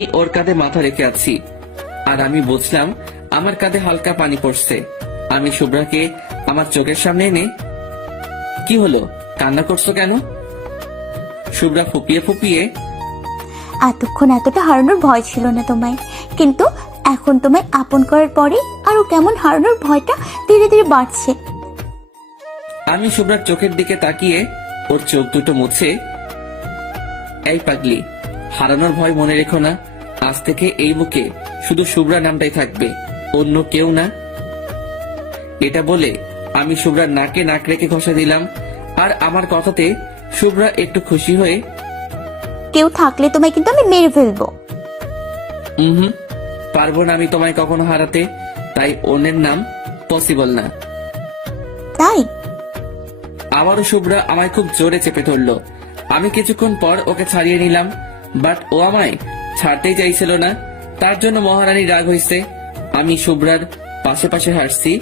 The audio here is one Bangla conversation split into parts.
ওর কাঁধে মাথা রেখে আছি আর আমি বুঝলাম আমার কাঁধে হালকা পানি পড়ছে। আমি শুভ্রাকে আমার চোখের সামনে এনে, কি হলো, কান্না করছো কেন? শুভ্রা ফুপিয়ে ফুপিয়ে, এতক্ষণ এতটা হারানোর ভয় ছিল না তোমায়, কিন্তু এখন তোমায় আপন করার পরে আরো কেমন হারানোর ভয়টা ধীরে ধীরে বাড়ছে। আমি শুভ্রার চোখের দিকে তাকিয়ে ওর চোখ দুটো মুছে, এই পাগলি, হারানোর ভয় মনে রেখো না। আজ থেকে এই বুকে শুধু শুভ্রা নামটাই থাকবে, অন্য কেউ না। এটা বলে আমি শুভ্রার নাকে নাক রেখে ঘষা দিলাম। আর আমার কথাতে শুভ্রা একটু খুশি হয়ে, কেউ থাকলে তোমায় কিন্তু আমি মেরে ফেলবো। হুম, পারবো না আমি তোমায় কখনো হারাতে, তাই অন্যের নাম পসিবল না। তাই আবারও শুভ্রা আমায় খুব জোরে চেপে ধরলো। আমি কিছুক্ষণ পর ওকে ছাড়িয়ে নিলাম, বাট ও আমায় ছাড়তেই চাইছিল না। তার জন্য মহারানী রাগ হয়েছে। আমি শুভ্রার পাশে পাশে হাঁটছি,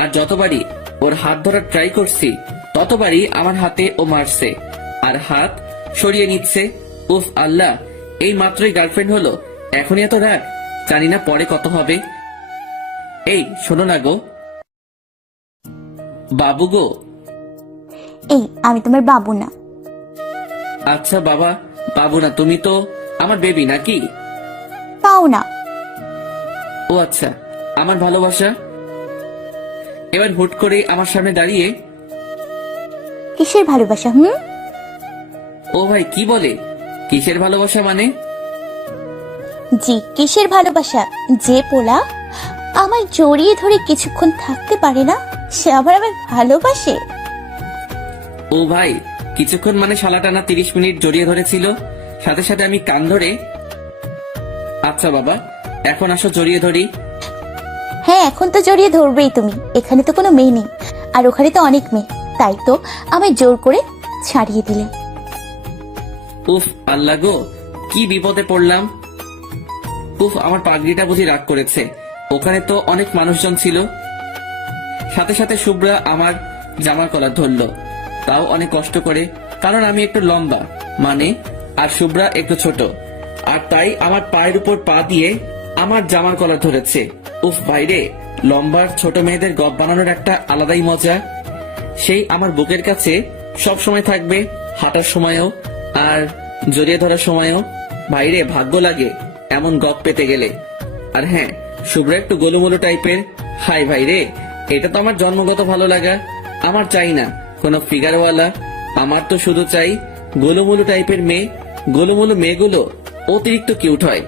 আর যতবারই ওর হাত ধরার ট্রাই করছি ততবারই আমার হাতে ও মারছে আর হাত সরিয়ে নিচ্ছে। উফ আল্লাহ, এই মাত্রই গার্লফ্রেন্ড হলো, এখনই এত রাগ, জানি না পরে কত হবে। এই শোনো না গো, বাবু গো। এই আমি তোমার বাবু না। আচ্ছা বাবা, বাবু না, তুমি তো আমার বেবি নাকি? তাও না। ও আচ্ছা, আমার ভালোবাসা। এবার হুট করে আমার সামনে দাঁড়িয়ে, কিসের ভালোবাসা? ও ভাই কি বলে, কিসের ভালোবাসা মানে? জি কিসের ভালোবাসা? যে পোলা আমায় জড়িয়ে ধরে কিছুক্ষণ থাকতে পারে না, সে আবার আমায় ভালোবাসে? ও ভাই, কিছুক্ষণ মানে শালাটানা 30 মিনিট জড়িয়ে ধরেছিল, সাথে সাথে আমি কান ধরে। আচ্ছা বাবা, এখন আসো জড়িয়ে ধরি। হ্যাঁ এখন তো জড়িয়ে ধরবেই তুমি, এখানে তো কোনো মেয়ে নেই আর ওখানে তো অনেক মেয়ে, তাই তো আমায় জোর করে ছাড়িয়ে দিলে। উফ আল্লাহ গো, কি বিপদে পড়লাম। উফ, আমার পাগড়িটা বুঝি রাগ করেছে, ওখানে তো অনেক মানুষজন ছিল। সাথে সাথে শুভ্রা আমার জামার কলার ধরলো, তাও অনেক কষ্ট করে, কারণ আমি একটু লম্বা মানে, আর শুভ্রা একটু ছোট, আর তাই আমার পায়ের উপর পা দিয়ে আমার জামার কলার ধরেছে। উফ ভাইরে, লম্বার ছোট মেয়েদের গপ বানানোর একটা আলাদাই মজা। সেই আমার বুকের কাছে সব সময় থাকবে, হাঁটার সময়ও আর জড়িয়ে ধরার সময়ও। ভাইরে, ভাগ্য লাগে এমন গপ পেতে গেলে। আর হ্যাঁ, শুভ্রা একটু গোলুমোলু টাইপের। হাই ভাইরে, এটা তো আমার জন্মগত ভালো লাগা। আমার চাই না কোনো ফিগারওয়ালা, আমার তো শুধু চাই গোলুমোলু টাইপের মেয়ে। গোলুমোলু মেয়েগুলো অতিরিক্ত কিউট হয়।